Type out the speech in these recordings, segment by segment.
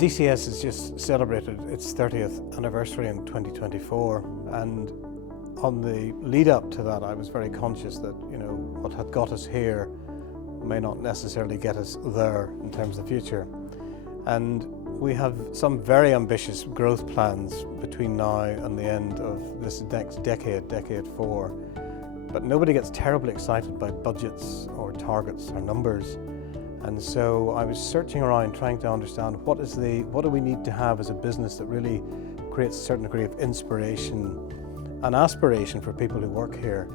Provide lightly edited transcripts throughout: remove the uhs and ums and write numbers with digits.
DCS has just celebrated its 30th anniversary in 2024, and on the lead up to that I was very conscious that what had got us here may not necessarily get us there in terms of the future. And we have some very ambitious growth plans between now and the end of this next decade, decade 4. But nobody gets terribly excited by budgets or targets or numbers. And so I was searching around trying to understand what do we need to have as a business that really creates a certain degree of inspiration and aspiration for people who work here.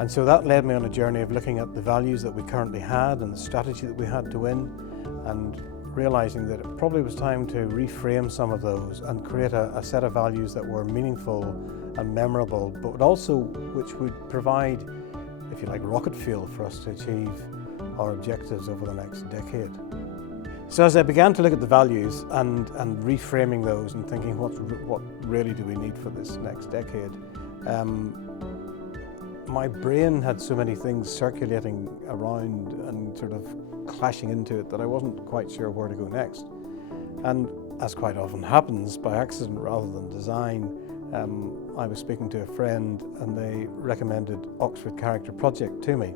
And so that led me on a journey of looking at the values that we currently had and the strategy that we had to win, and realizing that it probably was time to reframe some of those and create a set of values that were meaningful and memorable, but also which would provide, if you like, rocket fuel for us to achieve our objectives over the next decade. So as I began to look at the values and reframing those and thinking what really do we need for this next decade, my brain had so many things circulating around and sort of clashing into it that I wasn't quite sure where to go next. And as quite often happens, by accident rather than design, I was speaking to a friend and they recommended Oxford Character Project to me.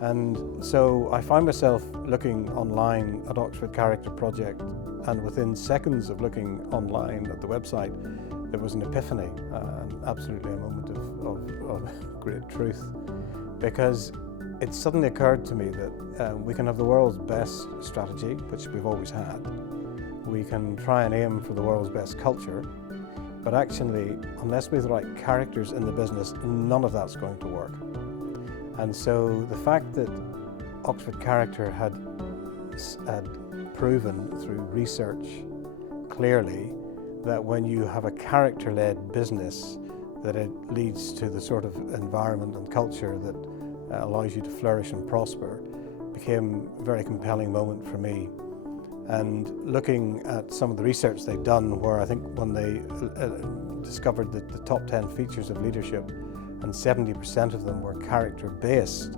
And so I found myself looking online at Oxford Character Project, and within seconds of looking online at the website, there was an epiphany, absolutely a moment of great truth, because it suddenly occurred to me that we can have the world's best strategy, which we've always had. We can try and aim for the world's best culture, but actually, unless we have the right characters in the business, none of that's going to work. And so the fact that Oxford Character had proven through research clearly that when you have a character-led business, that it leads to the sort of environment and culture that allows you to flourish and prosper, became a very compelling moment for me. And looking at some of the research they'd done, where I think when they discovered that the top 10 features of leadership, and 70% of them were character-based,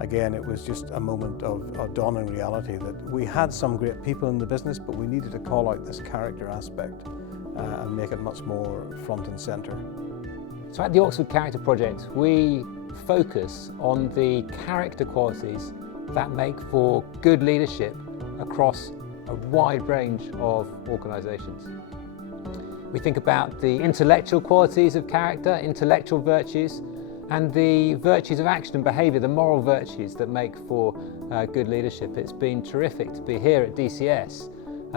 again, it was just a moment of dawning reality that we had some great people in the business, but we needed to call out this character aspect and make it much more front and centre. So at the Oxford Character Project, we focus on the character qualities that make for good leadership across a wide range of organisations. We think about the intellectual qualities of character, intellectual virtues, and the virtues of action and behaviour, the moral virtues that make for good leadership. It's been terrific to be here at DCS,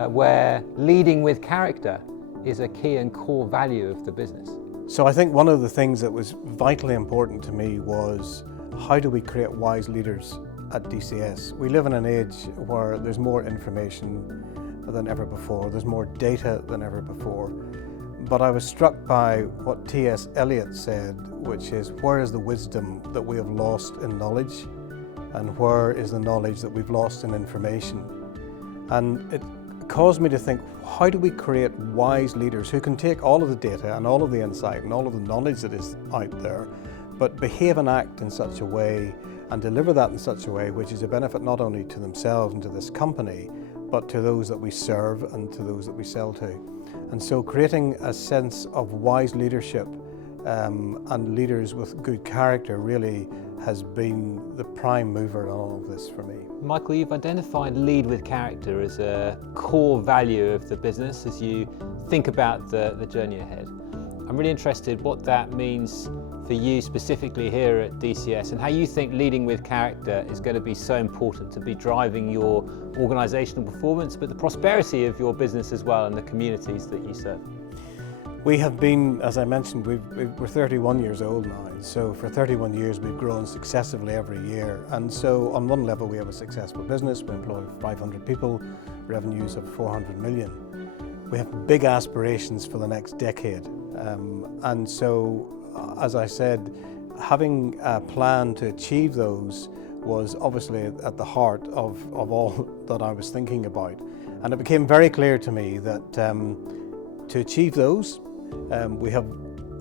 where leading with character is a key and core value of the business. So I think one of the things that was vitally important to me was, how do we create wise leaders at DCS? We live in an age where there's more information than ever before, there's more data than ever before. But I was struck by what T.S. Eliot said, which is, where is the wisdom that we have lost in knowledge, and where is the knowledge that we've lost in information? And it caused me to think, how do we create wise leaders who can take all of the data and all of the insight and all of the knowledge that is out there, but behave and act in such a way and deliver that in such a way which is a benefit not only to themselves and to this company, but to those that we serve and to those that we sell to. And so creating a sense of wise leadership and leaders with good character really has been the prime mover in all of this for me. Michael, you've identified lead with character as a core value of the business as you think about the journey ahead. I'm really interested what that means for you specifically here at DCS, and how you think leading with character is going to be so important to be driving your organisational performance, but the prosperity of your business as well and the communities that you serve. We have been, as I mentioned, we're 31 years old now, so for 31 years we've grown successively every year. And so on one level we have a successful business, we employ 500 people, revenues of 400 million. We have big aspirations for the next decade. And so, as I said, having a plan to achieve those was obviously at the heart of all that I was thinking about. And it became very clear to me that to achieve those, we have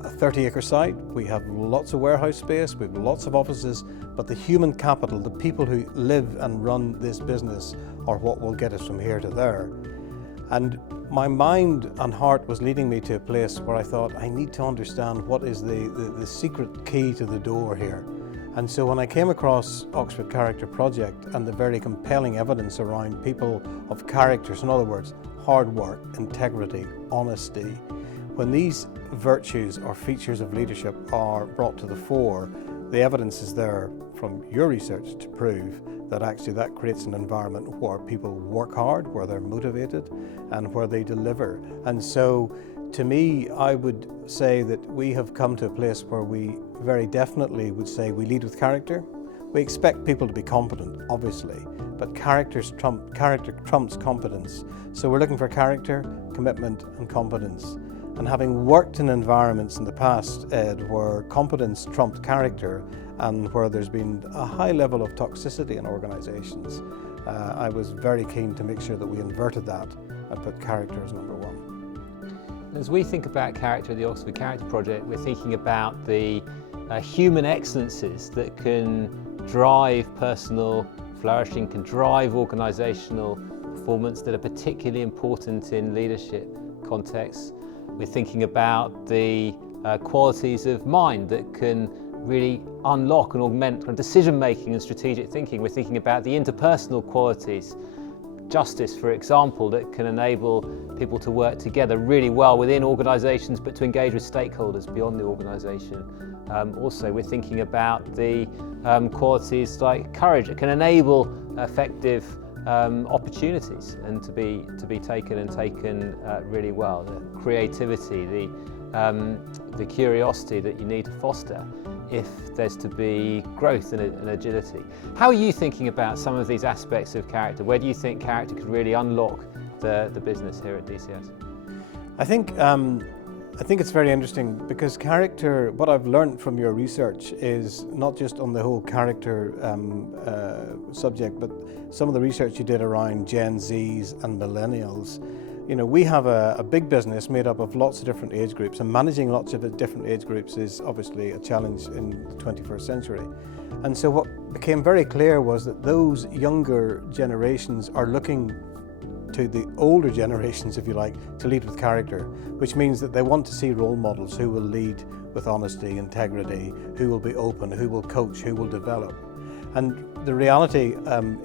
a 30-acre site, we have lots of warehouse space, we have lots of offices, but the human capital, the people who live and run this business are what will get us from here to there. And my mind and heart was leading me to a place where I thought, I need to understand what is the secret key to the door here. And so when I came across Oxford Character Project and the very compelling evidence around people of characters, in other words, hard work, integrity, honesty, when these virtues or features of leadership are brought to the fore, the evidence is there from your research to prove that actually that creates an environment where people work hard, where they're motivated, and where they deliver. And so, to me, I would say that we have come to a place where we very definitely would say we lead with character. We expect people to be competent, obviously, but character trumps competence. So we're looking for character, commitment, and competence. And having worked in environments in the past, Ed, where competence trumped character and where there's been a high level of toxicity in organisations, I was very keen to make sure that we inverted that and put character as number one. As we think about character at the Oxford Character Project, we're thinking about the human excellences that can drive personal flourishing, can drive organisational performance, that are particularly important in leadership contexts. We're thinking about the qualities of mind that can really unlock and augment decision making and strategic thinking. We're thinking about the interpersonal qualities, justice, for example, that can enable people to work together really well within organisations, but to engage with stakeholders beyond the organisation. Also, we're thinking about the qualities like courage that can enable effective opportunities and to be taken really well. The creativity, the curiosity that you need to foster if there's to be growth and agility. How are you thinking about some of these aspects of character? Where do you think character could really unlock the business here at DCS? I think it's very interesting because character, what I've learned from your research is not just on the whole character subject, but some of the research you did around Gen Zs and millennials. You know, we have a big business made up of lots of different age groups, and managing lots of different age groups is obviously a challenge in the 21st century. And so what became very clear was that those younger generations are looking to the older generations, if you like, to lead with character, which means that they want to see role models who will lead with honesty, integrity, who will be open, who will coach, who will develop. And the reality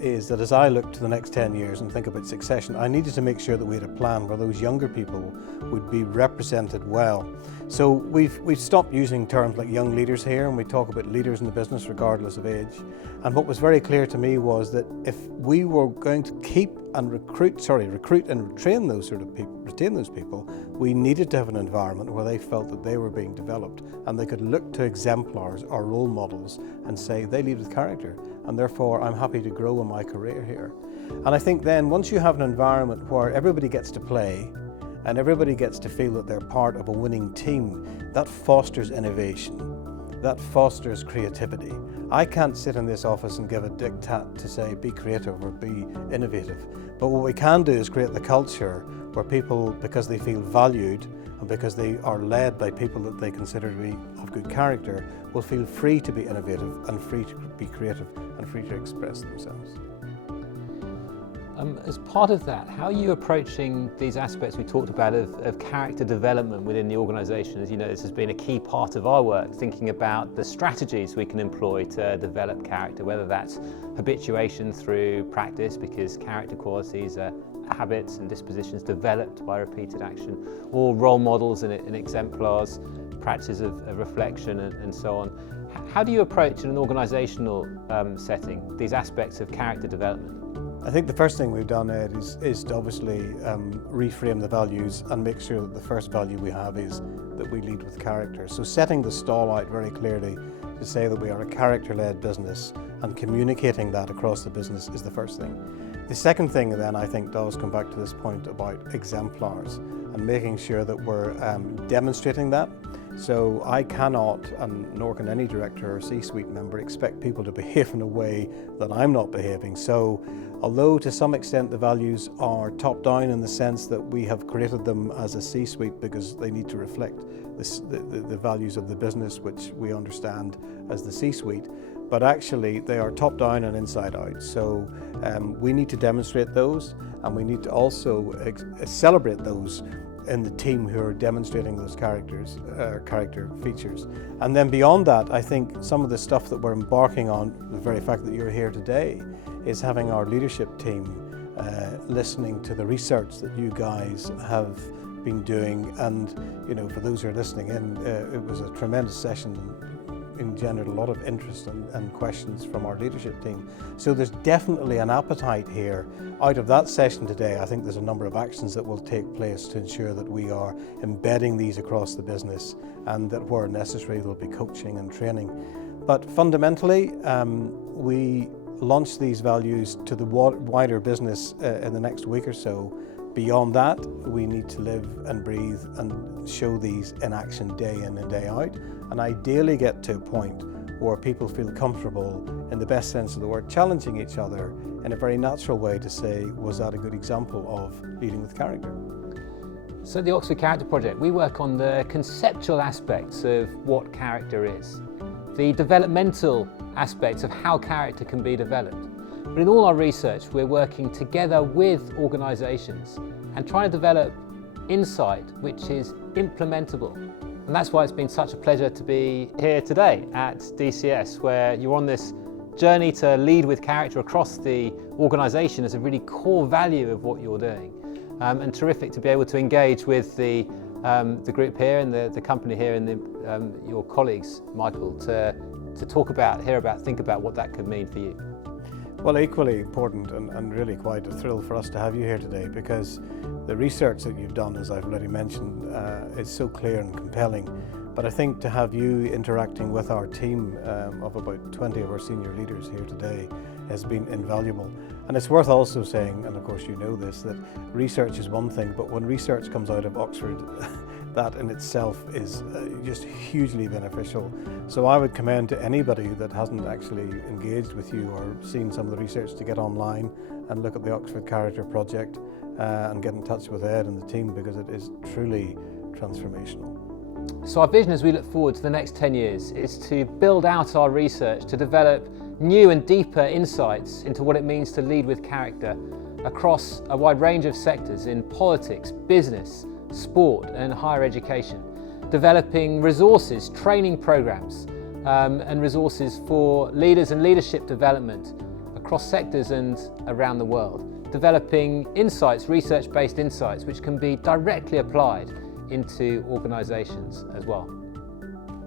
is that as I look to the next 10 years and think about succession, I needed to make sure that we had a plan where those younger people would be represented well. So we've stopped using terms like young leaders here, and we talk about leaders in the business regardless of age. And what was very clear to me was that if we were going to keep and recruit and train those sort of people, retain those people, we needed to have an environment where they felt that they were being developed and they could look to exemplars or role models and say they lead with character, and therefore I'm happy to grow in my career here. And I think then once you have an environment where everybody gets to play and everybody gets to feel that they're part of a winning team, that fosters innovation. That fosters creativity. I can't sit in this office and give a diktat to say be creative or be innovative. But what we can do is create the culture where people, because they feel valued and because they are led by people that they consider to be of good character, will feel free to be innovative and free to be creative and free to express themselves. As part of that, how are you approaching these aspects we talked about of character development within the organisation? As you know, this has been a key part of our work, thinking about the strategies we can employ to develop character, whether that's habituation through practice, because character qualities are habits and dispositions developed by repeated action, or role models and exemplars, practices of reflection and so on. How do you approach in an organisational setting these aspects of character development? I think the first thing we've done, Ed, is to obviously reframe the values and make sure that the first value we have is that we lead with character. So setting the stall out very clearly to say that we are a character-led business and communicating that across the business is the first thing. The second thing then I think does come back to this point about exemplars and making sure that we're demonstrating that. So I cannot, and nor can any director or C-suite member, expect people to behave in a way that I'm not behaving. So although to some extent the values are top down in the sense that we have created them as a C-suite because they need to reflect the values of the business, which we understand as the C-suite, but actually they are top down and inside out. So we need to demonstrate those, and we need to also celebrate those in the team who are demonstrating those character features. And then beyond that, I think some of the stuff that we're embarking on, the very fact that you're here today, is having our leadership team listening to the research that you guys have been doing. And for those who are listening in, it was a tremendous session, engendered a lot of interest and questions from our leadership team. So there's definitely an appetite here. Out of that session today, I think there's a number of actions that will take place to ensure that we are embedding these across the business, and that where necessary there'll be coaching and training. But fundamentally, we launch these values to the wider business in the next week or so. Beyond that, we need to live and breathe and show these in action day in and day out, and ideally get to a point where people feel comfortable, in the best sense of the word, challenging each other in a very natural way to say, was that a good example of leading with character? So at the Oxford Character Project, we work on the conceptual aspects of what character is, the developmental aspects of how character can be developed. But in all our research, we're working together with organisations and trying to develop insight which is implementable. And that's why it's been such a pleasure to be here today at DCS, where you're on this journey to lead with character across the organisation as a really core value of what you're doing. And terrific to be able to engage with the group here and the company here and your colleagues, Michael, to talk about, hear about, think about what that could mean for you. Well, equally important and really quite a thrill for us to have you here today, because the research that you've done, as I've already mentioned, is so clear and compelling. But I think to have you interacting with our team of about 20 of our senior leaders here today has been invaluable. And it's worth also saying, and of course you know this, that research is one thing, but when research comes out of Oxford, that in itself is just hugely beneficial. So I would commend to anybody that hasn't actually engaged with you or seen some of the research to get online and look at the Oxford Character Project and get in touch with Ed and the team, because it is truly transformational. So our vision as we look forward to the next 10 years is to build out our research, to develop new and deeper insights into what it means to lead with character across a wide range of sectors in politics, business, sport and higher education, developing resources, training programs and resources for leaders and leadership development across sectors and around the world, developing insights, research-based insights, which can be directly applied into organisations as well.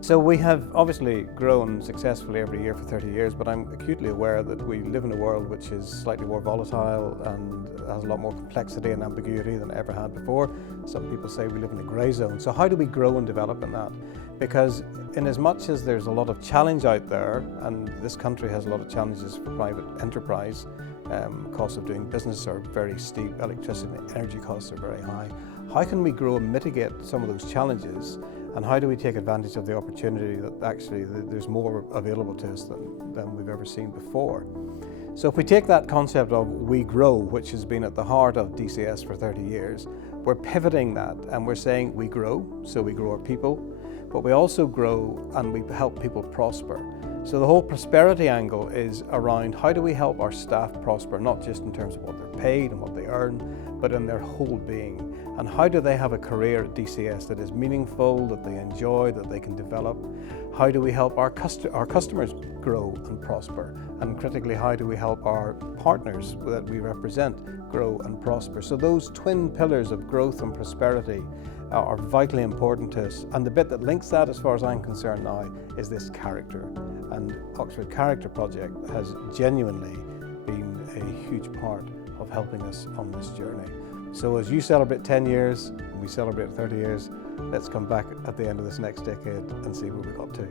So we have obviously grown successfully every year for 30 years, but I'm acutely aware that we live in a world which is slightly more volatile and has a lot more complexity and ambiguity than it ever had before. Some people say we live in a grey zone. So how do we grow and develop in that? Because in as much as there's a lot of challenge out there, and this country has a lot of challenges for private enterprise, costs of doing business are very steep, electricity and energy costs are very high. How can we grow and mitigate some of those challenges? And how do we take advantage of the opportunity that actually there's more available to us than we've ever seen before? So if we take that concept of we grow, which has been at the heart of DCS for 30 years, we're pivoting that and we're saying we grow, so we grow our people, but we also grow and we help people prosper. So the whole prosperity angle is around how do we help our staff prosper, not just in terms of what they're paid and what they earn, but in their whole being. And how do they have a career at DCS that is meaningful, that they enjoy, that they can develop? How do we help our customers grow and prosper? And critically, how do we help our partners that we represent grow and prosper? So those twin pillars of growth and prosperity are vitally important to us. And the bit that links that, as far as I'm concerned now, is this character. And Oxford Character Project has genuinely been a huge part of helping us on this journey. So as you celebrate 10 years, and we celebrate 30 years, let's come back at the end of this next decade and see where we got to.